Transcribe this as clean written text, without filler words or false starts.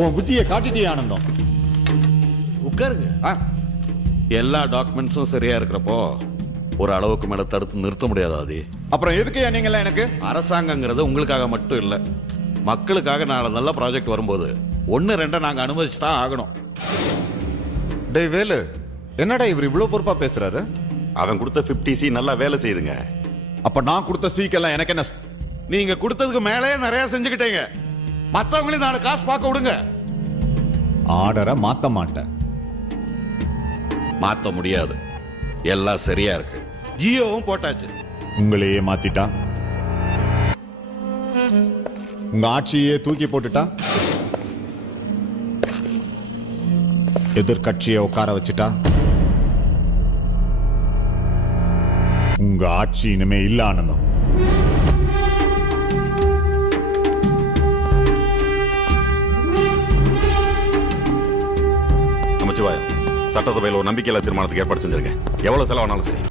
உன் புத்தியை காட்டிட்டே ஆனந்தம். உட்காருங்க. எல்லா டாக்குமெண்ட்ஸும் சரியா இருக்கிறப்போ ஒரு அளவுக்கு மேல தடுத்து நிறுத்த முடியாது ஆதி. அப்புறம் எதுக்கு நீங்களாம் எனக்கு? அரசாங்கங்கிறது உங்களுக்காக மட்டும் இல்ல, மக்களுக்காக நாளை நல்ல ப்ராஜெக்ட் வரும்போது 1-2 நாங்க அனுமதிச்சு தான் ஆகணும். டேய் வேலு, என்னடா இவர் இவ்வளவு பொறுப்பா பேசுறாரு? அவன் கொடுத்த 50C நல்லா வேலை செய்யுதுங்க. அப்ப நான் கொடுத்த சீக்கெல்லாம் எனக்கு என்ன? நீங்க கொடுத்ததுக்கு மேலே நிறைய செஞ்சுக்கிட்டீங்க. மத்தவங்களையும் 4 காசு பார்க்க விடுங்க. ஆர்டரை மாத்த மாட்டேன். மாத்த முடியாது, எல்லாம் சரியா இருக்கு. ஜியோவும் போட்டாச்சு. உங்களையே மாத்திட்டா, உங்க ஆட்சியே தூக்கி போட்டுட்டா, எதிர்கட்சியை உட்கார வச்சுட்டா, உங்க ஆட்சி இனிமே இல்ல ஆனந்தம். நமச்சிவாயம், சட்டசபையில் ஒரு நம்பிக்கையில்லா தீர்மானத்துக்கு ஏற்பாடு செஞ்சிருக்கேன். எவ்வளவு செலவானாலும் சரி.